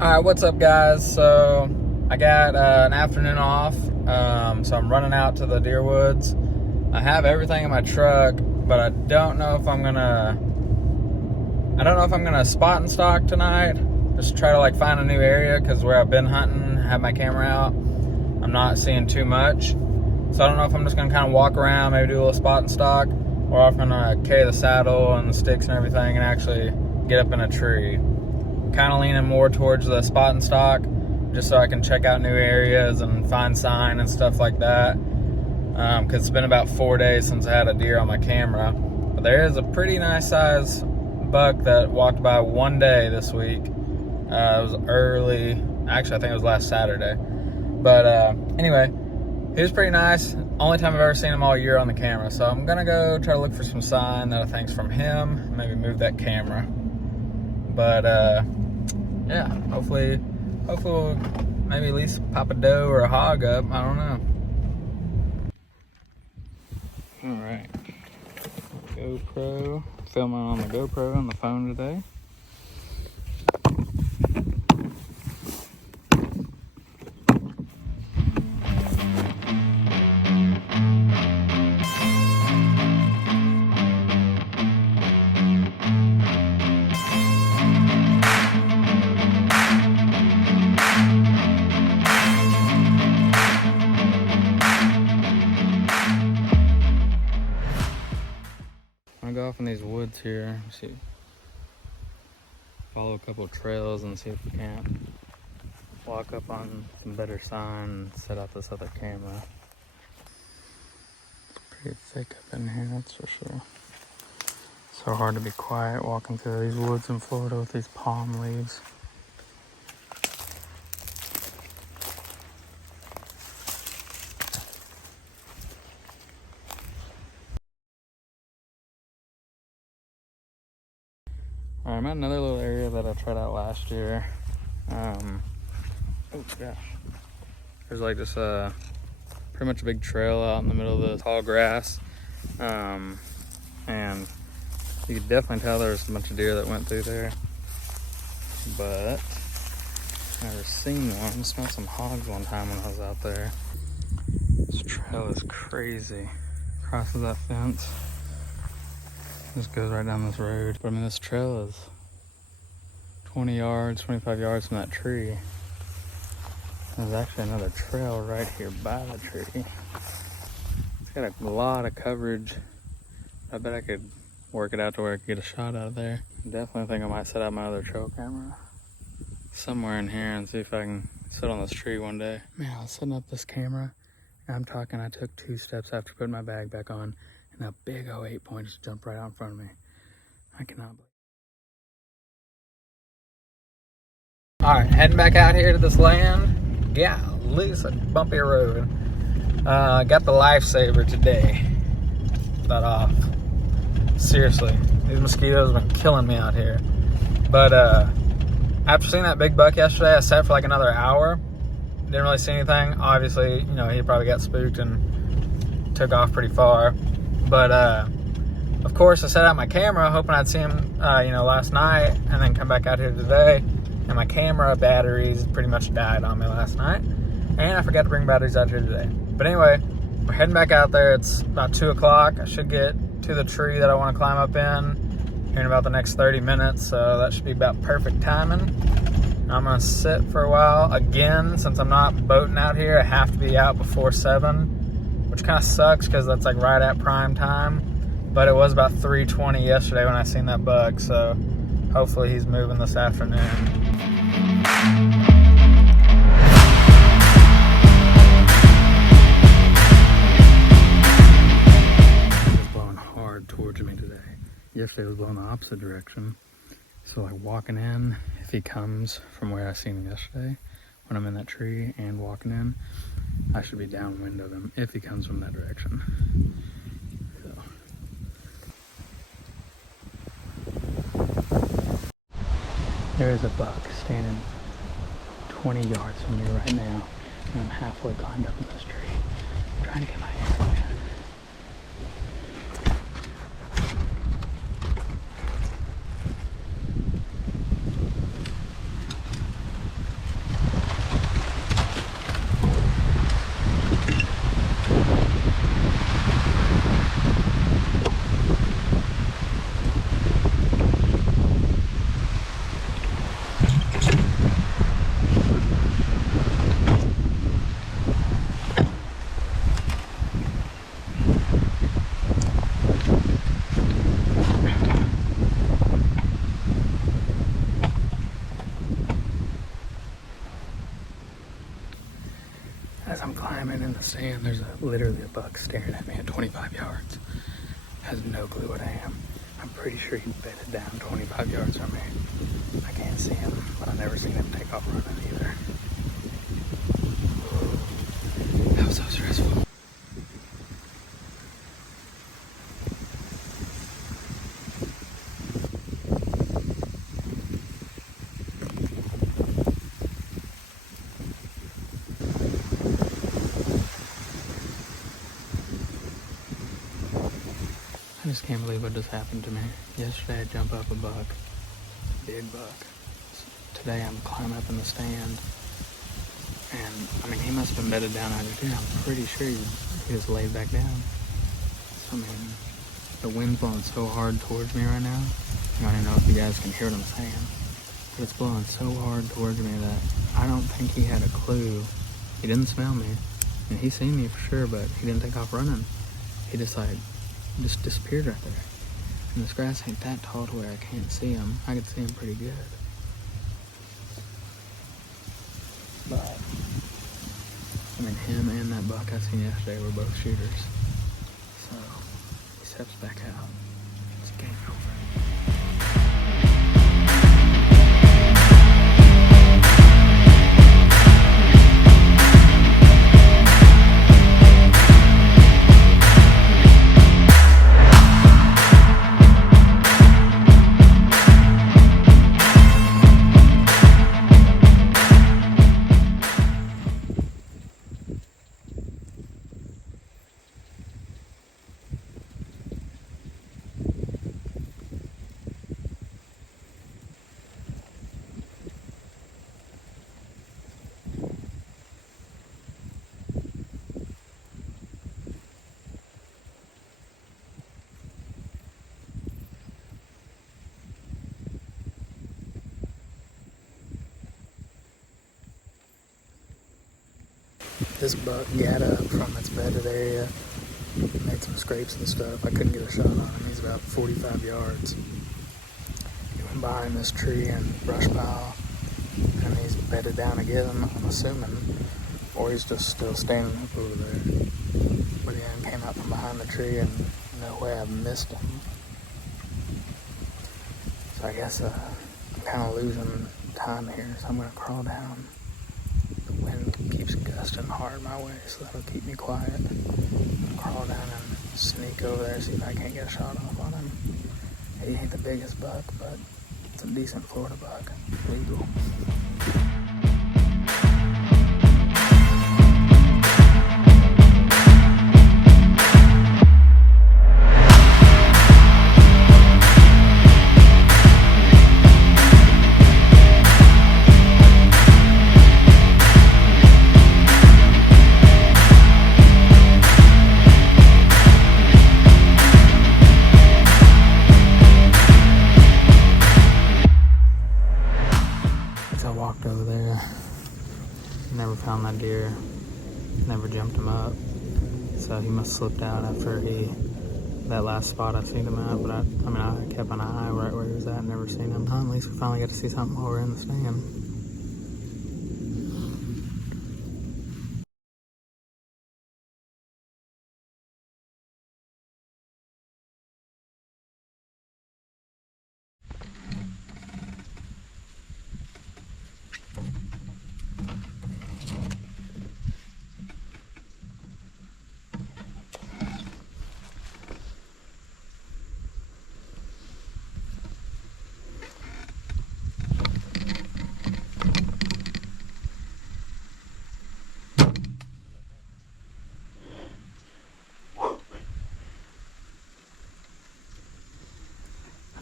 Alright, what's up guys? So I got an afternoon off, so I'm running out to the deer woods. I have everything in my truck, but I don't know if I'm gonna spot and stalk tonight. Just try to find a new area, because where I've been hunting, have my camera out, I'm not seeing too much. So I don't know if I'm just gonna kind of walk around, maybe do a little spot and stalk, or if I'm gonna carry the saddle and the sticks and everything and actually get up in a tree. Kind of leaning more towards the spot and stalk, just so I can check out new areas and find sign and stuff like that. Because it's been about 4 days since I had a deer on my camera. But there is a pretty nice size buck that walked by one day this week. It was early, actually I think it was last Saturday. But anyway, he was pretty nice. Only time I've ever seen him all year on the camera. So I'm gonna go try to look for some sign that I think's from him. Maybe move that camera. But yeah, hopefully we'll maybe at least pop a doe or a hog up. I don't know. All right, GoPro, filming on the GoPro on the phone today. I'm gonna go off in these woods here, see, follow a couple of trails and see if we can't walk up on some better sign and set out this other camera. It's pretty thick up in here, that's for sure. So hard to be quiet walking through these woods in Florida with these palm leaves. I'm at another little area that I tried out last year. Oh gosh. There's just a pretty much a big trail out in the middle of the tall grass. And you could definitely tell there was a bunch of deer that went through there. But never seen one. Smelled some hogs one time when I was out there. This trail is crazy. Crosses that fence. Just goes right down this road. But I mean, this trail is 20 yards, 25 yards from that tree. There's actually another trail right here by the tree. It's got a lot of coverage. I bet I could work it out to where I could get a shot out of there. Definitely think I might set out my other trail camera somewhere in here and see if I can sit on this tree one day. Man, I was setting up this camera and I'm talking, I took 2 steps after putting my bag back on. And a big 08 point just jumped right out in front of me. I cannot believe it. All right, heading back out here to this land. Yeah, loose and bumpy road. Got the lifesaver today. That off. Seriously, these mosquitoes have been killing me out here. But after seeing that big buck yesterday, I sat for another hour. Didn't really see anything. Obviously, he probably got spooked and took off pretty far. But of course, I set out my camera hoping I'd see him, last night, and then come back out here today. And my camera batteries pretty much died on me last night, and I forgot to bring batteries out here today. But anyway, we're heading back out there. It's about 2 o'clock. I should get to the tree that I want to climb up in here in about the next 30 minutes, so that should be about perfect timing. I'm gonna sit for a while again. Since I'm not boating out here, I have to be out before 7. Which kind of sucks because that's right at prime time. But it was about 3:20 yesterday when I seen that buck, so hopefully he's moving this afternoon. It's blowing hard towards me today. Yesterday it was blowing the opposite direction. So walking in, if he comes from where I seen him yesterday, when I'm in that tree and walking in, I should be downwind of him if he comes from that direction. So. There's a buck standing 20 yards from me right now, and I'm halfway climbed up in this tree. I'm trying to get my hands on it. I'm climbing in the stand. There's literally a buck staring at me at 25 yards. Has no clue what I am. I'm pretty sure he bedded down 25 yards from me. I can't see him, but I've never seen him take off running either. That was so stressful. I just can't believe what just happened to me. Yesterday I jumped up a buck, big buck. Today I'm climbing up in the stand, and I mean, he must have been bedded down out here too. I'm pretty sure he just laid back down. So, I mean, the wind's blowing so hard towards me right now. I don't even know if you guys can hear what I'm saying, but it's blowing so hard towards me that I don't think he had a clue. He didn't smell me, and he seen me for sure, but he didn't take off running. He just disappeared right there. And this grass ain't that tall to where I can't see him. I could see him pretty good. But, I mean, him and that buck I seen yesterday were both shooters. So, he steps back out. It's game over. This buck got up from its bedded area, made some scrapes and stuff. I couldn't get a shot on him. He's about 45 yards. He went behind this tree and brush pile, and he's bedded down again, I'm assuming, or he's just still standing up over there. But he came out from behind the tree, and no way I missed him. So I guess I'm kind of losing time here, so I'm going to crawl down. The wind keeps gusting hard my way, so that'll keep me quiet. Crawl down and sneak over there, see if I can't get a shot off on him. He ain't the biggest buck, but it's a decent Florida buck. Legal. Over there, never found that deer, never jumped him up, so he must have slipped out after that last spot I seen him at. But I kept an eye right where he was at, never seen him. At least we finally got to see something while we're in the stand.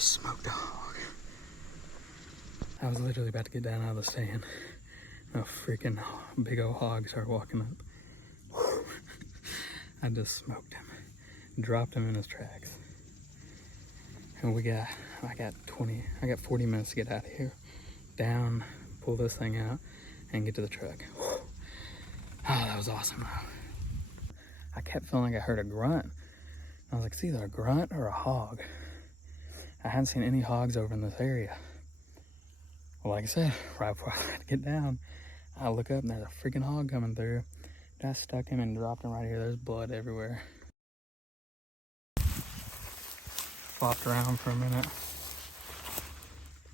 Smoked a hog. I was literally about to get down out of the stand. A freaking big old hog started walking up. I just smoked him. Dropped him in his tracks. And I got 40 minutes to get out of here. Down, pull this thing out, and get to the truck. Oh, that was awesome. I kept feeling like I heard a grunt. I was like, it's either a grunt or a hog. I hadn't seen any hogs over in this area. Well, like I said, right before I had to get down, I look up and there's a freaking hog coming through. I stuck him and dropped him right here. There's blood everywhere. Flopped around for a minute.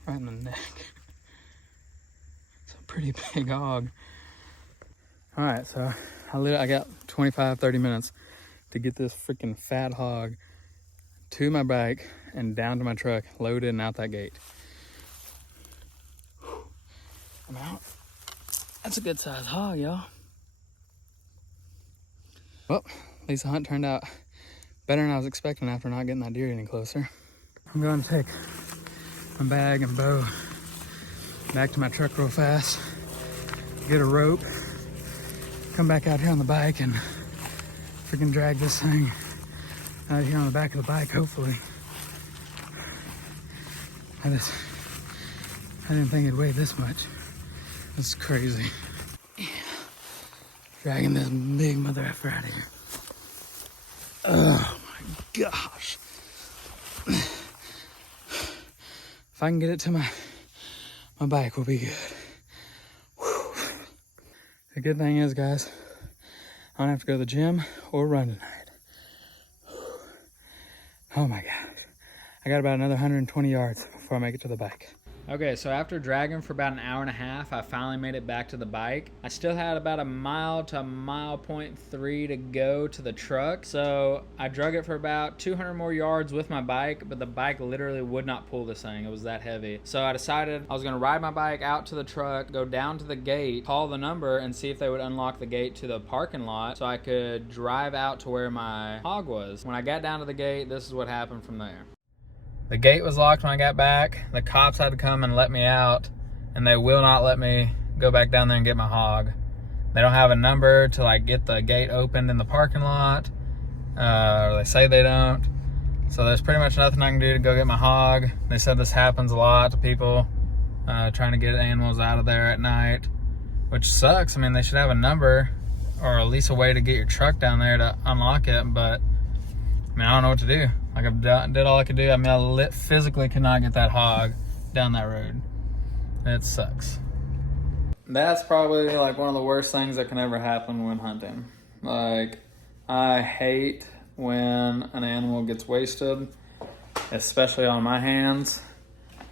Right in the neck. It's a pretty big hog. All right, so I got 25, 30 minutes to get this freaking fat hog to my bike and down to my truck, loaded and out that gate. I'm out. That's a good sized hog, y'all. Well, at least the hunt turned out better than I was expecting after not getting that deer any closer. I'm going to take my bag and bow back to my truck real fast, get a rope, come back out here on the bike and freaking drag this thing out here on the back of the bike, hopefully. I didn't think it'd weigh this much. This is crazy. Yeah. Dragging this big mother effer out of here. Oh my gosh. If I can get it to my bike, will be good. Whew. The good thing is, guys, I don't have to go to the gym or run tonight. Oh my gosh. I got about another 120 yards before I make it to the bike. Okay, so after dragging for about an hour and a half, I finally made it back to the bike. I still had about a mile to a mile point 3 to go to the truck. So I drug it for about 200 more yards with my bike, but the bike literally would not pull this thing. It was that heavy. So I decided I was gonna ride my bike out to the truck, go down to the gate, call the number and see if they would unlock the gate to the parking lot so I could drive out to where my hog was. When I got down to the gate, this is what happened from there. The gate was locked when I got back. The cops had to come and let me out, and they will not let me go back down there and get my hog. They don't have a number to like get the gate opened in the parking lot, or they say they don't. So there's pretty much nothing I can do to go get my hog. They said this happens a lot to people trying to get animals out of there at night, which sucks. I mean, they should have a number or at least a way to get your truck down there to unlock it, but I mean, I don't know what to do. Like, I did all I could do. I mean, I physically could not get that hog down that road. It sucks. That's probably like one of the worst things that can ever happen when hunting. Like, I hate when an animal gets wasted, especially on my hands.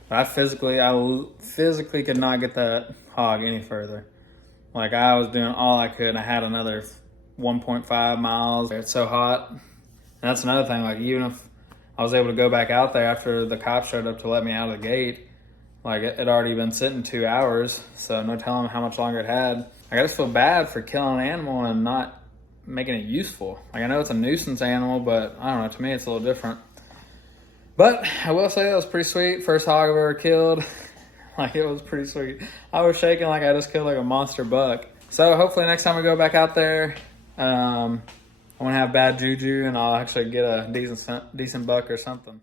But I physically could not get that hog any further. Like, I was doing all I could. I had another 1.5 miles. It's so hot. And that's another thing. Like, even if I was able to go back out there after the cops showed up to let me out of the gate, like, it had already been sitting 2 hours, so no telling how much longer it had. Like, I just feel bad for killing an animal and not making it useful. Like, I know it's a nuisance animal, but I don't know, to me it's a little different. But I will say that was pretty sweet. First hog I've ever killed. Like, it was pretty sweet. I was shaking like I just killed like a monster buck. So hopefully next time we go back out there, I won't have bad juju and I'll actually get a decent buck or something.